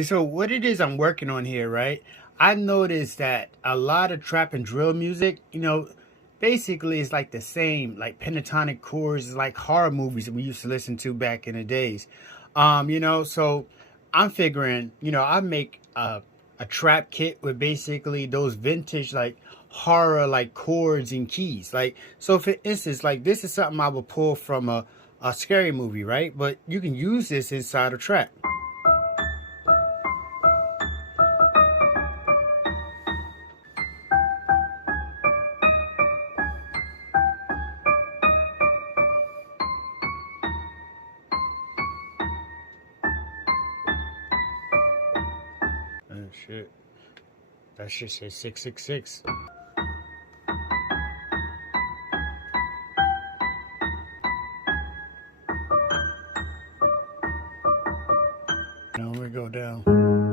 So what it is I'm working on here, right? I noticed that a lot of trap and drill music, basically it's like the same, like pentatonic chords, like horror movies that we used to listen to back in the days. So I'm figuring, I make a trap kit with basically those vintage like horror like chords and keys. Like so for instance, like this is something I would pull from a scary movie, right? But you can use this inside a trap. Oh shit. That shit says 666. Now we go down.